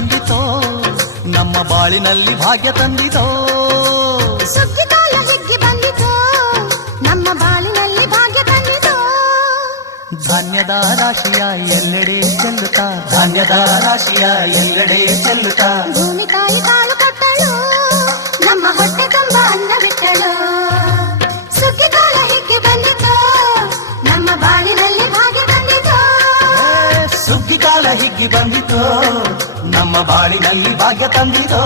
ಬಂದಿತೋ ನಮ್ಮ ಬಾಳಿನಲ್ಲಿ ಭಾಗ್ಯ ತಂದಿತೋ ಸುಗ್ಗಿಕಾಲ ಹಿಗ್ಗಿ ಬಂದಿತೋ ನಮ್ಮ ಬಾಳಿನಲ್ಲಿ ಭಾಗ್ಯ ತಂದಿತೋ ಧಾನ್ಯದ ರಾಶಿಯ ಎಲ್ಲೆಡೆ ಚೆಲ್ಲುತ್ತಾ ಧಾನ್ಯದ ರಾಶಿಯ ಎಲ್ಲೆಡೆ ಚೆಲ್ಲುತ್ತಾ ಭೂಮಿ ತಾಯಿ ಕಾಳು ಕೊಟ್ಟಳು ನಮ್ಮ ಹೊಟ್ಟೆ ತುಂಬ ಅನ್ನ ಬಿಟ್ಟಳು ಸುಗ್ಗಿಕಾಲ ಹಿಗ್ಗಿ ಬಂದಿತೋ ನಮ್ಮ ಬಾಳಿನಲ್ಲಿ ಭಾಗ್ಯ ತಂದಿತೋ ಸುಗ್ಗಿಕಾಲ ಹಿಗ್ಗಿ ಬಂದಿತೋ ನಮ್ಮ ಬಾಳಿನಲ್ಲಿ ಭಾಗ್ಯ ತಂದಿತೋ